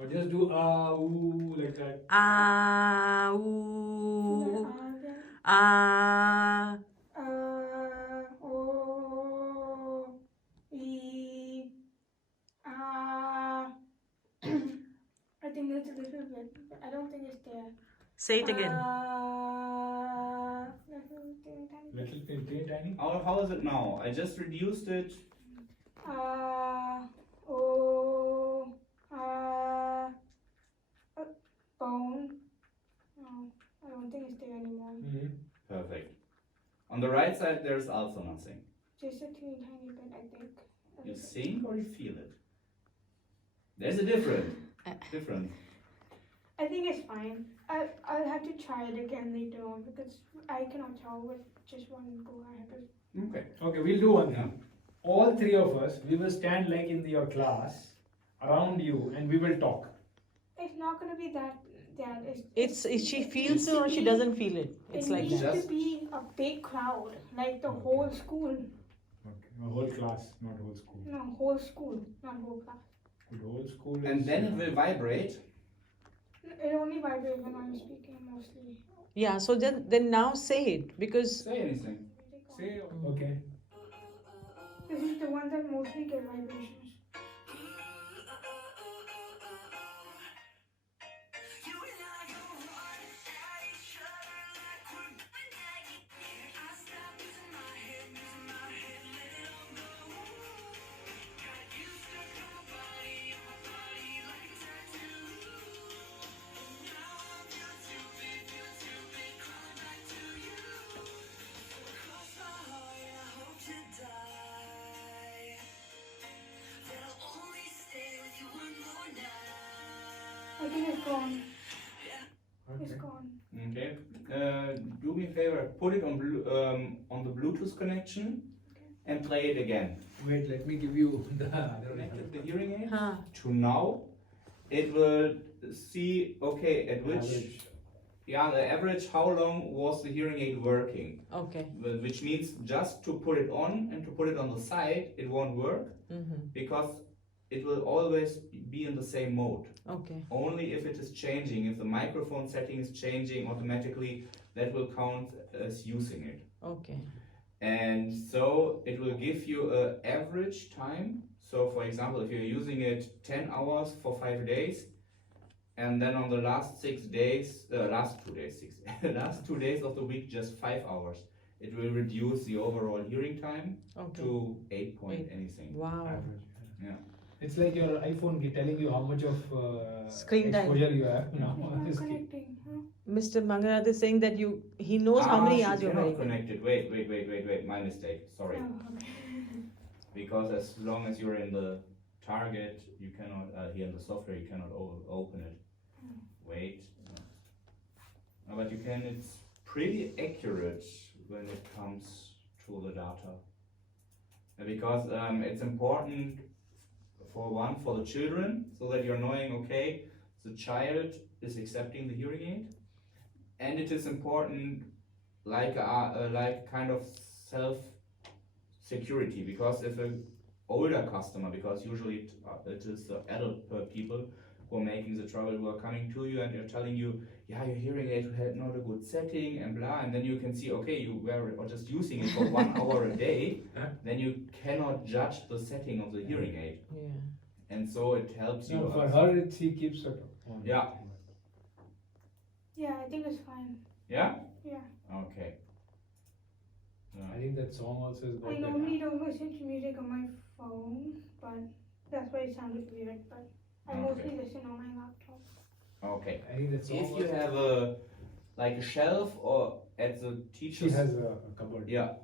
Or just do ooh like that. Ah, So ooh, the again. ah. O, E, ah. I think that's a little bit, but I don't think it's there. Say it again. Little tiny. How is it now? I just reduced it. O, bone. No, I don't think it's there anymore. Perfect. On the right side, there's also nothing. Just a teeny tiny bit, I think. You think or you feel it? There's a difference. I think it's fine. I'll have to try it again later on because I cannot tell with just one go. I have to. Okay. Okay, we'll do one now. All three of us, we will stand like in your class around you and we will talk. It's not gonna be that. It's she feels it or she doesn't feel it. It's It like needs that. to be a big crowd, like the whole school. Okay. A whole class, not whole school. No, whole school, not whole class. The whole school. And then it will vibrate. It only vibrates when I'm speaking mostly. Yeah, so then now say it because Say anything. Say okay. This is the one that mostly get vibrations. I think it's gone. Okay. It's gone. Okay. Do me a favor. Put it on the Bluetooth connection and play it again. Wait, let me give you the Connected the hearing aid huh. to now. It will see at which average. the average. How long was the hearing aid working? Okay. Which means just to put it on and to put it on the side, it won't work because it will always be in the same mode. Okay. Only if it is changing, if the microphone setting is changing automatically, that will count as using it. Okay. And so it will give you an average time. So for example, if you're using it 10 hours for 5 days, and then on the last 6 days, last 2 days of the week, just 5 hours, it will reduce the overall hearing time to 8 point anything. Wow. Average. Yeah. It's like your iPhone telling you how much of Screen time exposure you have now. I'm connecting. Huh? Mr. Mangarat is saying that he knows how many hours you're cannot wearing. connected. Wait. My mistake. Sorry. Oh, okay. Because as long as you're in the target, you cannot, here in the software, you cannot open it. Wait. But you can, it's pretty accurate when it comes to the data. Because it's important for the children, so that you're knowing, okay, the child is accepting the hearing aid. And it is important like kind of self-security, because if an older customer, because usually it is the adult people who are making the trouble, who are coming to you and they're telling you, yeah, your hearing aid had not a good setting and blah, and then you can see, okay, you were just using it for 1 hour a day, then you cannot judge the setting of the hearing aid. Yeah. And so it helps you. No, for her, she keeps it on. Yeah. Yeah, I think it's fine. Yeah? Yeah. Okay. I think that song also is I got normally don't listen to music on my phone, but that's why it sounded weird. But I mostly listen on my laptop. Okay. I think that song If you also, have a shelf or at the she teacher's, has a cupboard. yeah,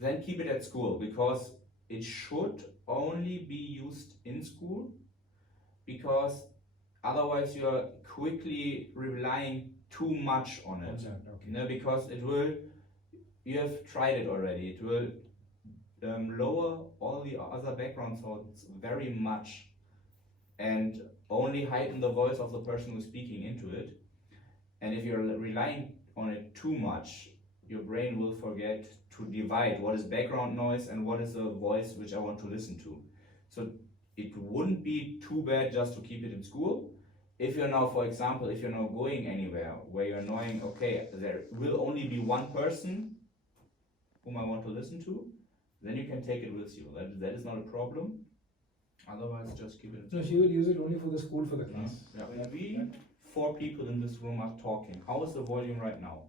then keep it at school, because it should only be used in school, because otherwise you are quickly relying too much on it. Okay. You know, because it will, you have tried it already, it will lower all the other background sounds very much and only heighten the voice of the person who's speaking into it. And if you're relying on it too much, your brain will forget to divide what is background noise and what is a voice which I want to listen to. So it wouldn't be too bad just to keep it in school. if you're now, for example, if you're now going anywhere where you're knowing, okay, there will only be one person whom I want to listen to, then you can take it with you. That is not a problem. Otherwise, just keep it. No, she will use it only for the school, for the class. Yeah. When we 4 people in this room are talking, how is the volume right now?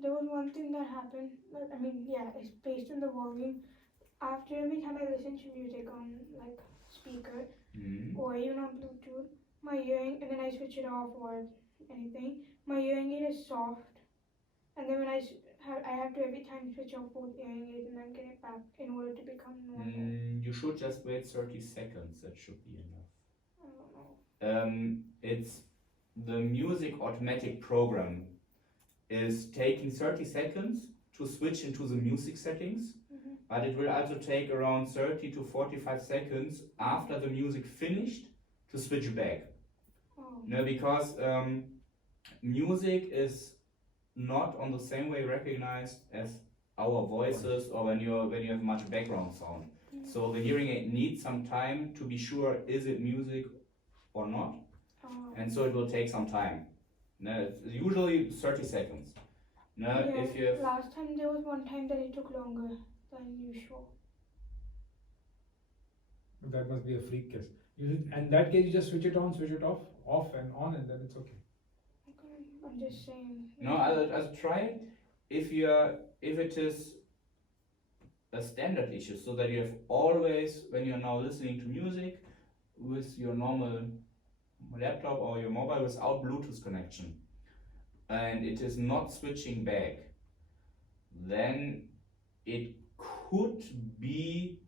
There was one thing that happened. I mean, yeah, it's based on the volume. After every time I listen to music on like speaker or even on Bluetooth, my hearing, and then I switch it off or anything, my hearing aid is soft, and then when I have to every time switch off both hearing aids and then get it back in order to become normal. You should just wait 30 seconds. That should be enough. I don't know. It's the music automatic program is taking 30 seconds to switch into the music settings, but it will also take around 30 to 45 seconds after the music finished to switch back. Oh. No, because music is not on the same way recognized as our voices or when you have much background sound. So the hearing aid needs some time to be sure is it music or not, and so it will take some time. No, it's usually 30 seconds. No, Yeah, if you have, last time there was one time that it took longer than usual. That must be a freak case. In that case, you just switch it on, switch it off and on, and then it's okay. Okay, I'm just saying. no, I'll try it if it is a standard issue, so that you have always, when you're now listening to music with your normal laptop or your mobile without Bluetooth connection, and it is not switching back, then it could be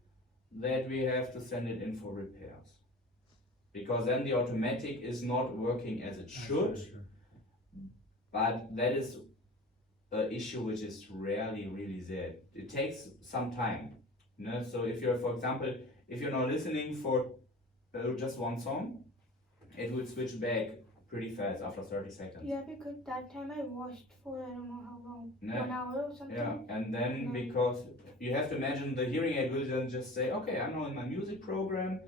that we have to send it in for repairs, because then the automatic is not working as it should. Sure. But that is an issue which is rarely really there. It takes some time. No? So if you're, for example, if you're now listening for just one song, it will switch back pretty fast after 30 seconds. Yeah, because that time I watched for I don't know how long, Yeah. 1 hour or something. Yeah, and then Yeah. because you have to imagine the hearing aid will then just say, okay, I'm now in my music program,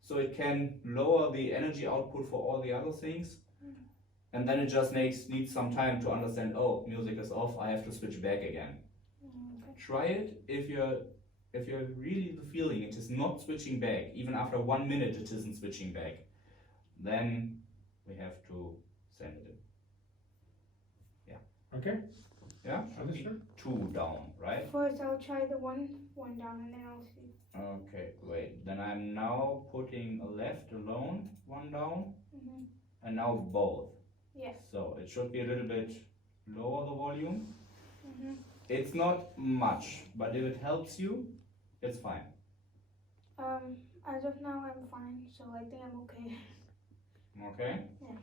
so it can lower the energy output for all the other things. And then it just needs some time to understand, oh, music is off, I have to switch back again. Okay. Try it if you're really feeling it is not switching back, even after 1 minute it isn't switching back, then we have to send it in. Okay? Yeah? Should be Understood. 2 down, right? First I'll try the one down and then I'll see. Okay, wait. Then I'm now putting a left alone, 1 down, and now both. Yes. So it should be a little bit lower the volume. It's not much, but if it helps you, it's fine. As of now I'm fine, so I think I'm okay. Okay? Yeah.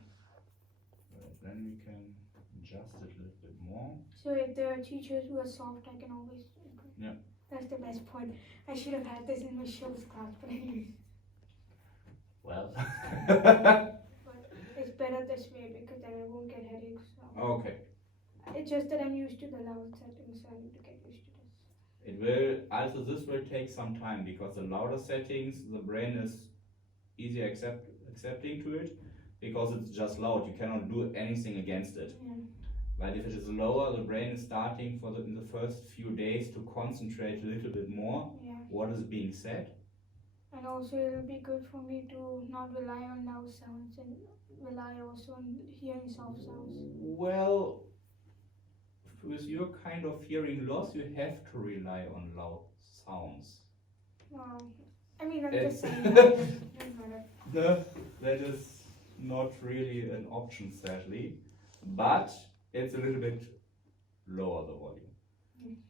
Right, then we can adjust it a little bit more. So if there are teachers who are soft, I can always. Yeah. That's the best part. I should have had this in my shows class, but anyways. Well. But it's better this way because then I won't get headaches. So. Okay. It's just that I'm used to the loud settings, so I need to get used to this. It will, also this will take some time because the louder settings, the brain is easier accepting to it because it's just loud. You cannot do anything against it. Yeah. But if it is lower, the brain is starting in the first few days to concentrate a little bit more. Yeah. What is being said? And also it'll be good for me to not rely on loud sounds and rely also on hearing soft sounds. Well, with your kind of hearing loss, you have to rely on loud sounds. Well, I mean, I'm It's- just saying. Doesn't matter. No, that is not really an option, sadly. But it's a little bit lower the volume.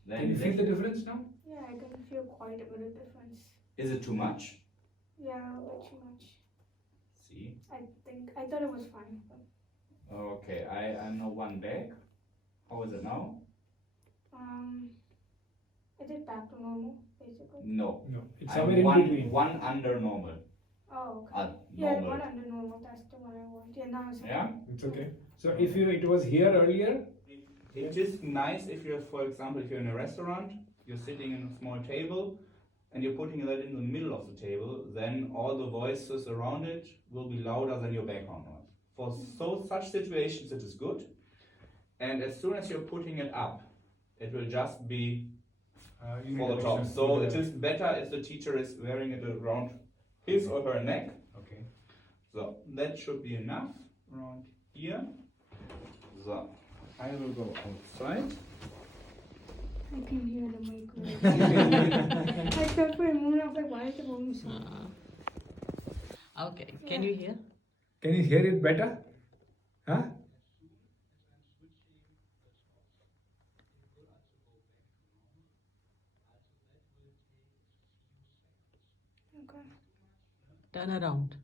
Can you feel the difference now? Yeah, I can feel quite a bit of difference. Is it too much? Yeah, a bit too much. See. I thought it was fine. But, Okay, I'm now 1 back. How is it now? is it back to normal, basically? No. No. It's I'm somewhere in one, between. 1 under normal. Oh, okay. Yeah, Normal. one under normal, that's the one I want. Yeah, now it's Yeah? It's okay. So if it was here earlier, It is nice if you're, for example, if you're in a restaurant, you're sitting in a small table, and you're putting that in the middle of the table, then all the voices around it will be louder than your background noise. For such situations it is good, and as soon as you're putting it up, it will just be for the top. So it is better if the teacher is wearing it around his or her neck. Okay. So that should be enough around here. So I will go outside. I can hear the microphone. I thought for a moment, I was like, why is the volume so low? Okay, can you hear? Can you hear it better? Huh? Okay. Turn around.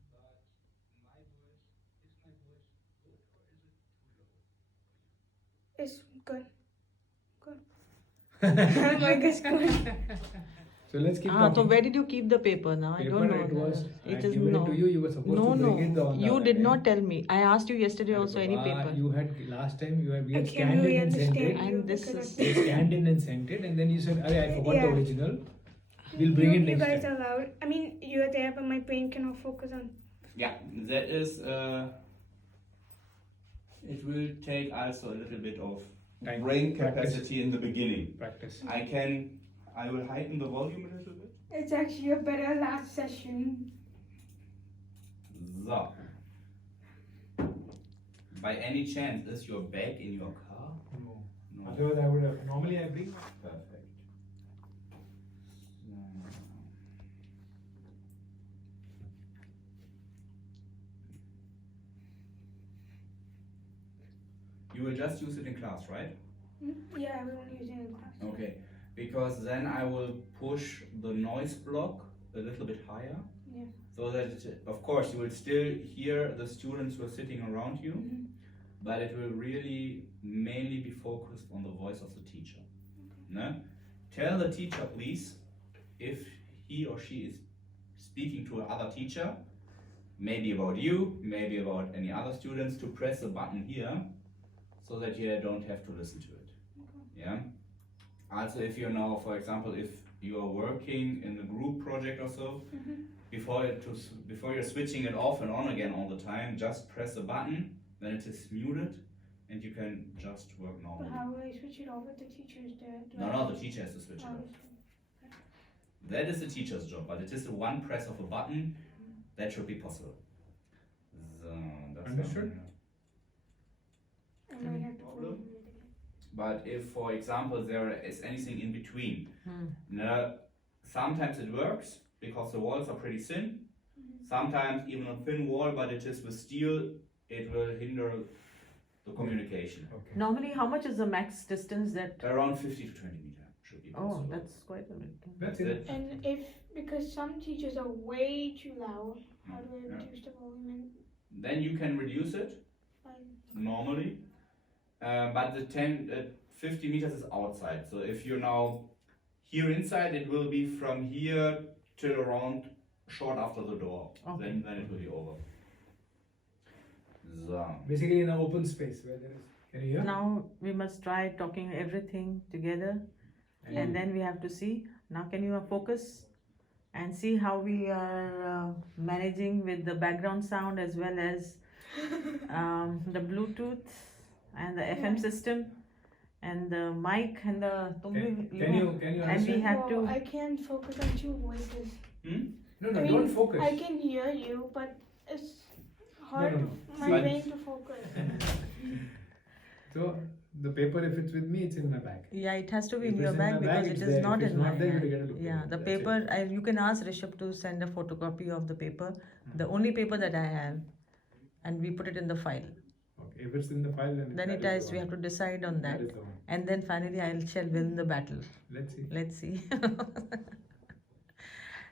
It's good. Like it's good. So let's keep So talking. where did you keep the paper now? I don't Paper, know. it was, It I is given no. it to you, you were supposed No, to bring it no. on the You other did day. not tell me. I asked you yesterday also any paper. You had, last time we I had can't scanned really it and sent understand it. you And this because is- I We scanned in and sent it, and then you said, I forgot Yeah. the original. We'll bring it You next guys time. are loud. I mean, you're there, but my brain cannot focus on. Yeah, that is. It will take also a little bit of Time. brain Practice. capacity in the beginning. Practice. I will heighten the volume a little bit. It's actually a better last session. So. By any chance, is your bag in your car? No. No. Otherwise, I would have. Normally, I bring. Perfect. You will just use it in class, right? Yeah, I will only use it in class. Okay. Because then I will push the noise block a little bit higher. Yeah. So that, of course, you will still hear the students who are sitting around you, Mhm. but it will really mainly be focused on the voice of the teacher. No? Tell the teacher, please, if he or she is speaking to another teacher, maybe about you, maybe about any other students, to press the button here so that you don't have to listen to it. Yeah. Also, if you're now, for example, if you are working in a group project or so, before you're switching it off and on again all the time, just press the button, then it is muted, and you can just work But normally. how will I switch it off if the teacher is there? No, the teacher has to switch it off. That is the teacher's job, but it is the one press of a button that should be possible. So, that's Understood. I might have to Problem? volume it again. But if, for example, there is anything in between, Hmm. no, sometimes it works because the walls are pretty thin. Sometimes even a thin wall, but it is with steel, it will hinder the communication. Okay. Normally, how much is the max distance that? Around 50 to 20 meter should be Oh, possible. that's quite a bit. That's it. And because some teachers are way too loud, how do I Yeah. reduce the volume? Then you can reduce it normally, but the 50 meters is outside. So if you're now here inside, it will be from here till around short after the door. Okay. Then it will be over. So. Basically, in an open space where there is. Can you hear? Now we must try talking everything together, and then we have to see. Now, can you focus and see how we are managing with the background sound as well as the Bluetooth and the FM system and the mic and the. Can you and we understand? have to. I can't focus on two voices. No, I no, mean, don't focus. I can hear you, but it's hard No. my But- brain to focus. So the paper, if it's with me, it's in my bag. Yeah, it has to be If in it's your in bag my because bag, it it's is there. not If it's in my not there, you hand. have to get a look at Yeah, it. the That's it. paper. You can ask Rishabh to send a photocopy of the paper, the only paper that I have, and we put it in the file. Okay, if it's in the file, then Then that it is is. the We one. have to decide on that, That is the one. and then finally shall win the battle. Let's see. Let's see.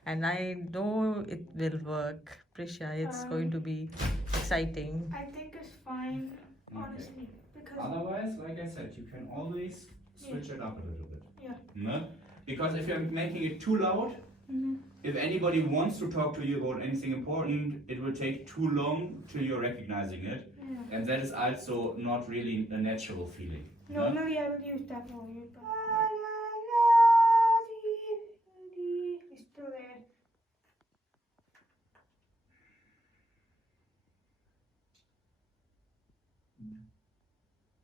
And I know it will work, Prisha. It's going to be exciting. I think it's fine, honestly, because Otherwise, like I said, you can always switch it up a little bit. Yeah. No? Because if you're making it too loud, if anybody wants to talk to you about anything important, it will take too long till you're recognizing it. yeah. And that is also not really a natural feeling. no? Normally I would use that volume, but it's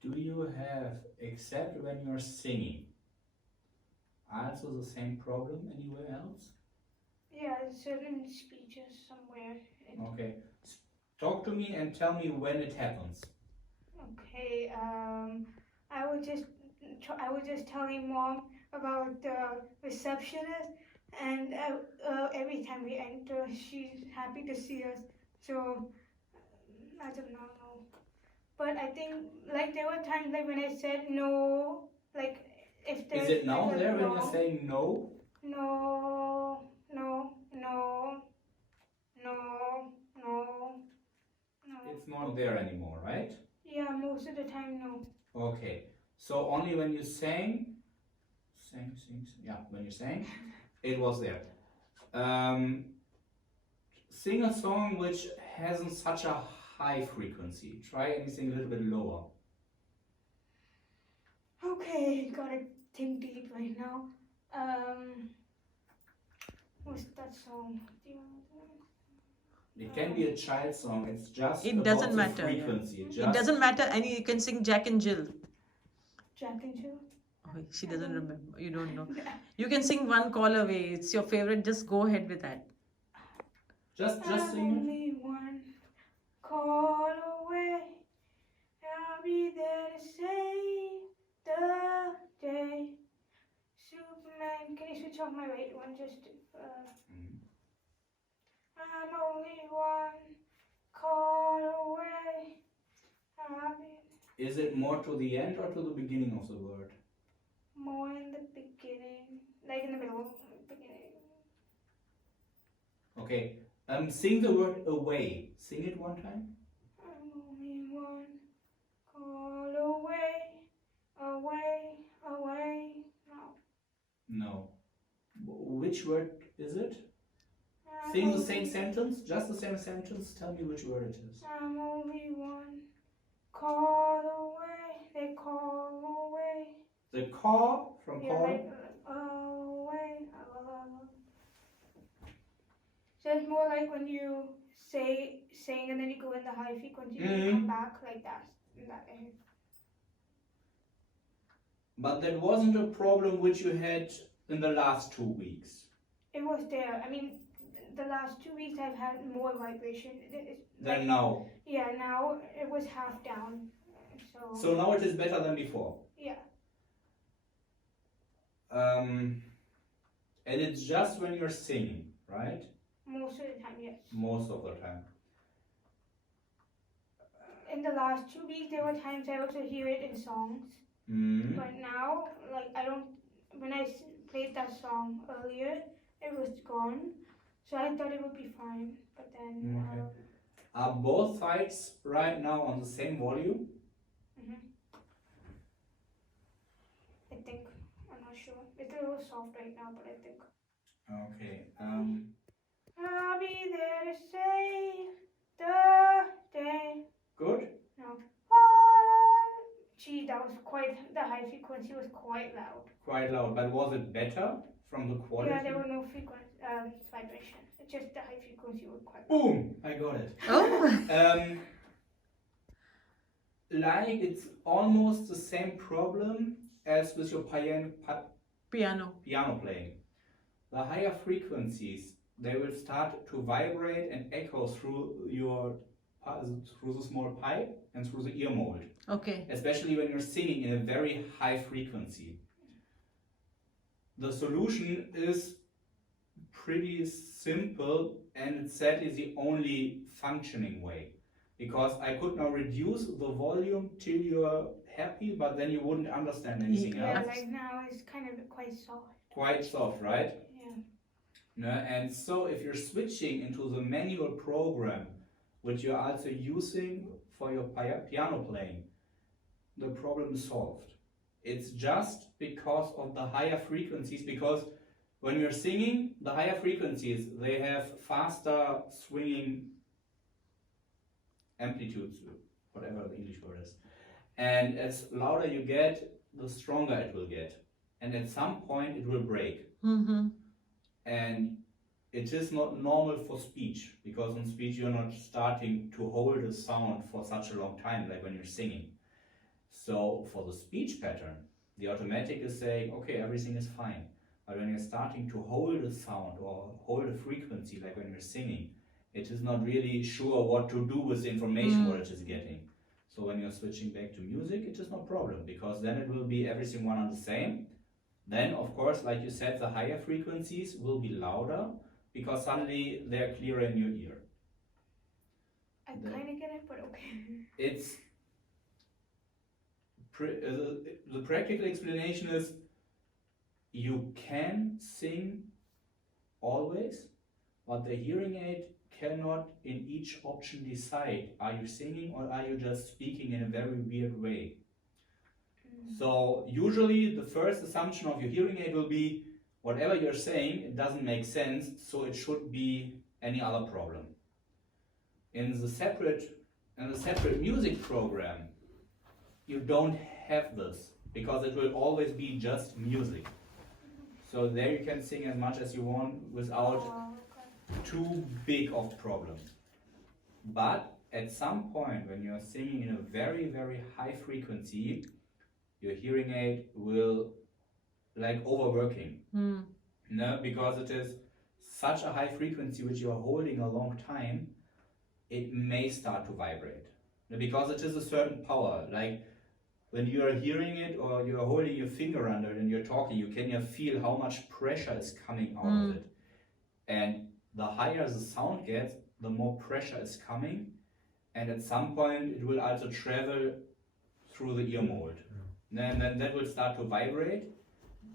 Do you have, except when you're singing, also the same problem anywhere else? Yeah, certain speeches somewhere. Okay. Talk to me and tell me when it happens. Okay, I was just telling mom about the receptionist, and every time we enter, she's happy to see us. So I don't know, but I think like there were times like when I said no, like if there's Is it now like a there when you're long- saying no? no, no, no, no, no, no. It's not there anymore, right? Yeah, most of the time no. Okay. So only when you sang, yeah, when you sang, it was there. Sing a song which hasn't such a high frequency. Try anything a little bit lower. Okay, gotta think deep right now. What's that song? Do you know It can be a child song. It's just It about doesn't the matter, yeah. frequency. It Just doesn't matter. And you can sing Jack and Jill. Jack and Jill? Oh, she doesn't remember. You don't know. You can sing One Call Away. It's your favorite. Just go ahead with that. just I'm sing it. only one call away. I'll be there to save the day. Superman, can you switch off my right one just to, I'm only one call away. I'll be Is it more to the end or to the beginning of the word? more in the beginning, like in the middle of the beginning. Okay. Sing the word away. Sing it one time. I'm only one call away, away, away. No. No. Which word is it? Sing the same sentence. Just the same sentence. Tell me which word it is. I'm only one call away. They call away. The call from Yeah, call. like away. So it's more like when you sing and then you go in the high frequency and you come back like that. In that area. But that wasn't a problem which you had in the last 2 weeks. It was there. I mean, the last 2 weeks I've had more vibration. Than now. Yeah, now it was half down. So now it is better than before. Yeah. And it's just when you're singing, right? Most of the time, yes. Most of the time. In the last 2 weeks, there were times I also hear it in songs. Mm. But now, like, I don't. When I played that song earlier, it was gone. So I thought it would be fine. But then. Okay. Are both sides right now on the same volume? I think. I'm not sure. It's a little soft right now, but I think. Okay. I'll be there to save the day. Good. No. Gee, that was quite. The high frequency was quite loud. Quite loud. But was it better from the quality? Yeah, there were no vibration. It's just the high frequency was quite. Boom! I got it. Oh. Like it's almost the same problem as with your piano playing. The higher frequencies, they will start to vibrate and echo through the small pipe and through the ear mold. Okay. Especially when you're singing in a very high frequency. The solution is pretty simple, and it's sadly the only functioning way. Because I could now reduce the volume till you're happy, but then you wouldn't understand anything Yeah, else. like now it's kind of quite soft. Quite soft, right? Yeah. No, and so if you're switching into the manual program, which you're also using for your piano playing, the problem is solved. It's just because of the higher frequencies, because when you're singing, the higher frequencies, they have faster swinging amplitudes, whatever the English word is. And as louder you get, the stronger it will get. And at some point it will break. Mm-hmm. And it is not normal for speech, because in speech you're not starting to hold a sound for such a long time like when you're singing. So for the speech pattern, the automatic is saying, okay, everything is fine. But when you're starting to hold a sound or hold a frequency like when you're singing, it is not really sure what to do with the information what it is getting. So when you're switching back to music, it is no problem, because then it will be everything one and the same. Then, of course, like you said, the higher frequencies will be louder, because suddenly they're clearer in your ear. I kind of get it, but okay. It's the practical explanation is you can sing always, but the hearing aid cannot in each option decide, are you singing or are you just speaking in a very weird way? So usually the first assumption of your hearing aid will be, whatever you're saying, it doesn't make sense, so it should be any other problem. In the separate music program, you don't have this, because it will always be just music. So there you can sing as much as you want without too big of problems. But at some point when you're singing in a very, very high frequency, your hearing aid will like overworking. No, because it is such a high frequency which you are holding a long time, it may start to vibrate. Because it is a certain power. Like when you are hearing it or you are holding your finger under it and you're talking, you can feel how much pressure is coming out of it. And the higher the sound gets, the more pressure is coming, and at some point it will also travel through the ear mold. And then that will start to vibrate,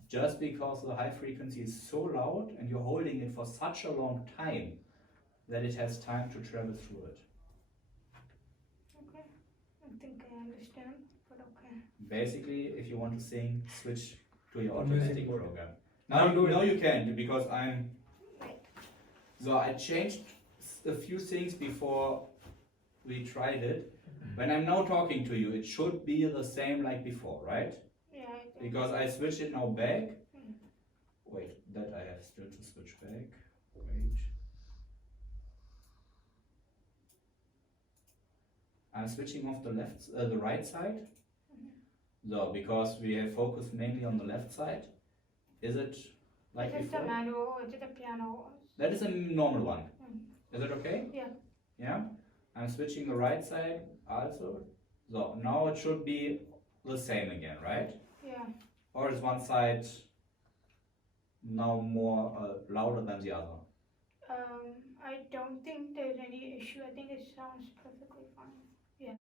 just because the high frequency is so loud and you're holding it for such a long time that it has time to travel through it. Okay, I think I understand, but okay. Basically, if you want to sing, switch to your Music automatic mode. program. Now do it. Now you can, because I'm... Right. So I changed a few things before we tried it. When I'm now talking to you, it should be the same like before, right? Yeah, I think. Because I switched it now back. Wait, that I have still to switch back. Wait. I'm switching off the right side. So, because we have focused mainly on the left side. Is it like Is it before? the manual or is it the piano? That is a normal one. Is it okay? Yeah. Yeah? I'm switching the right side also. So now it should be the same again, right? Yeah. Or is one side now more louder than the other? I don't think there's any issue. I think it sounds perfectly